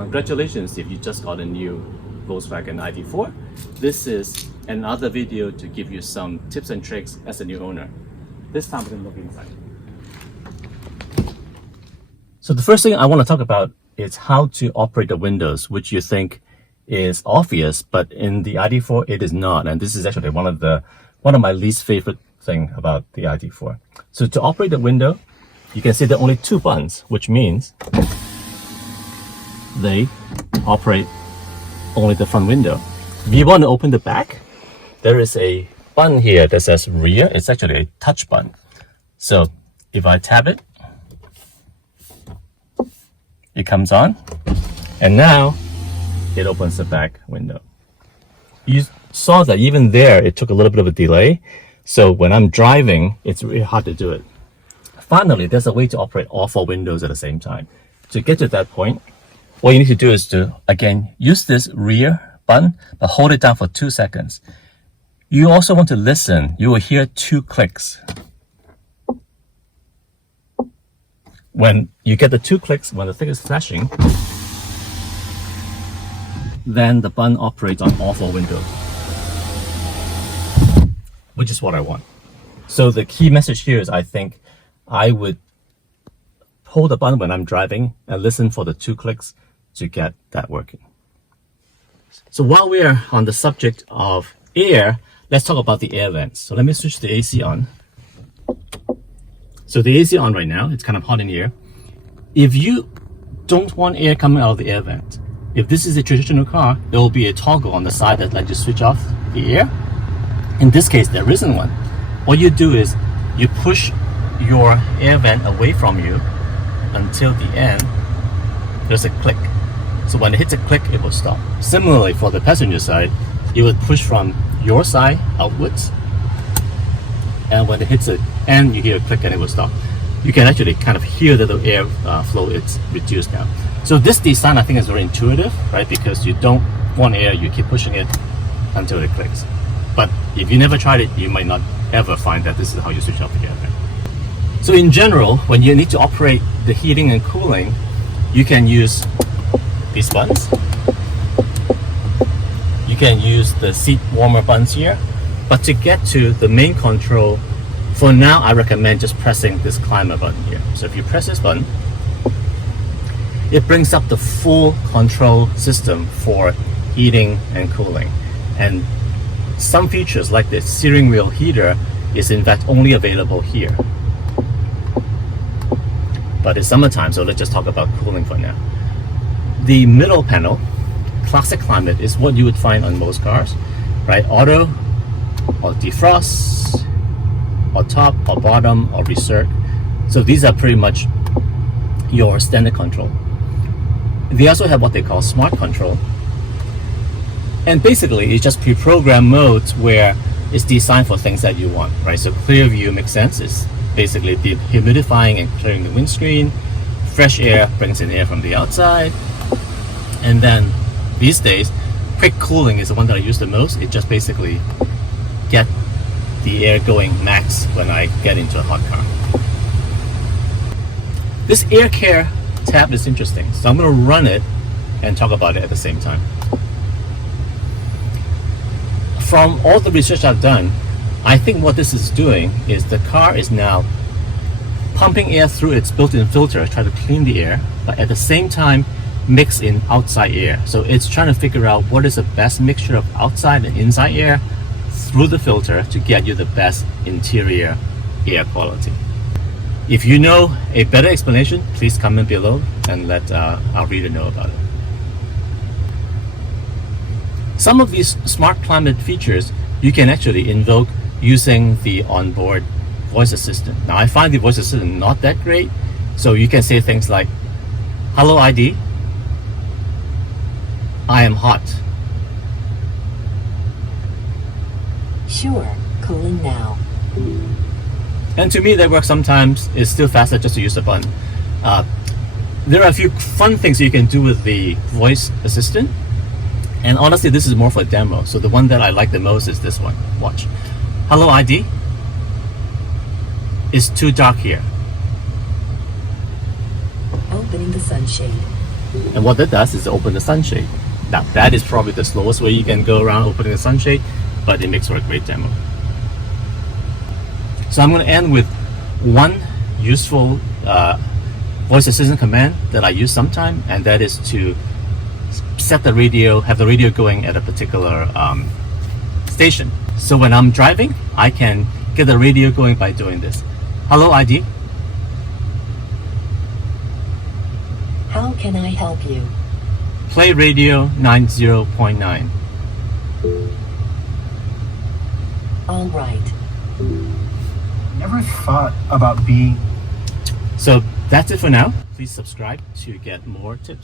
congratulations if you just got a new Volkswagen ID4. This is another video to give you some tips and tricks as a new owner. This time we're going to look inside. So the first thing I want to talk about is how to operate the windows, which you think is obvious, but in the ID4 it is not. And this is actually one of my least favorite thing about the ID4. So to operate the window, you can see there are only two buttons, which means they operate only the front window. If you want to open the back, there is a button here that says rear. It's actually a touch button. So if I tap it, it comes on, and now it opens the back window. You saw that even there, it took a little bit of a delay. So when I'm driving, it's really hard to do it. Finally, there's a way to operate all four windows at the same time. To get to that point, what you need to do is to, again, use this rear button, but hold it down for 2 seconds. You also want to listen. You will hear 2 clicks. When you get the 2 clicks, when the thing is flashing, then the button operates on all four windows, which is what I want. So the key message here is I think I would hold the button when I'm driving and listen for the 2 clicks to get that working. So while we're on the subject of air, let's talk about the air vents. So let me switch the AC on. So the AC on right now, it's kind of hot in here. If you don't want air coming out of the air vent, if this is a traditional car, there will be a toggle on the side that lets you switch off the air. In this case, there isn't one. What you do is you push your air vent away from you until the end. There's a click. So when it hits a click, it will stop. Similarly, for the passenger side, you would push from your side outwards, and when it hits the end, you hear a click and it will stop. You can actually kind of hear that the air flow is reduced now. So this design, I think, is very intuitive, right? Because you don't want air, you keep pushing it until it clicks. But if you never tried it, you might not ever find that this is how you switch off the air vent. So in general, when you need to operate the heating and cooling, you can use these buttons. You can use the seat warmer buttons here. But to get to the main control, for now, I recommend just pressing this climber button here. So if you press this button, it brings up the full control system for heating and cooling. And some features like the steering wheel heater is in fact only available here. But it's summertime, so let's just talk about cooling for now. The middle panel, classic climate, is what you would find on most cars, right? Auto, or defrost, or top, or bottom, or reset. So these are pretty much your standard control. They also have what they call smart control. And basically, it's just pre-programmed modes where it's designed for things that you want, right? So clear view makes sense. It's basically humidifying and clearing the windscreen. Fresh air brings in air from the outside. And then these days, quick cooling is the one that I use the most. It just basically get the air going max when I get into a hot car. This air care tab is interesting, so I'm going to run it and talk about it at the same time. From all the research I've done, I think what this is doing is the car is now pumping air through its built-in filter, try to clean the air, but at the same time mix in outside air. So it's trying to figure out what is the best mixture of outside and inside air through the filter to get you the best interior air quality. If you know a better explanation, please comment below and let our reader know about it. Some of these smart climate features you can actually invoke using the onboard voice assistant. Now I find the voice assistant not that great, so you can say things like, "Hello ID, I am hot." Sure, cooling now. And to me that works sometimes. It's still faster just to use the button. There are a few fun things you can do with the voice assistant. And honestly, this is more for a demo. So the one that I like the most is this one. Watch. "Hello ID, it's too dark here." Opening the sunshade. And what that does is open the sunshade. Now that is probably the slowest way you can go around opening the sunshade, but it makes for a great demo. So I'm going to end with one useful voice assistant command that I use sometime, and that is to set the radio, have the radio going at a particular station. So when I'm driving, I can get the radio going by doing this. Hello ID. How can I help you? Play radio 90.9. All right. Never thought about being. So that's it for now. Please subscribe to get more tips.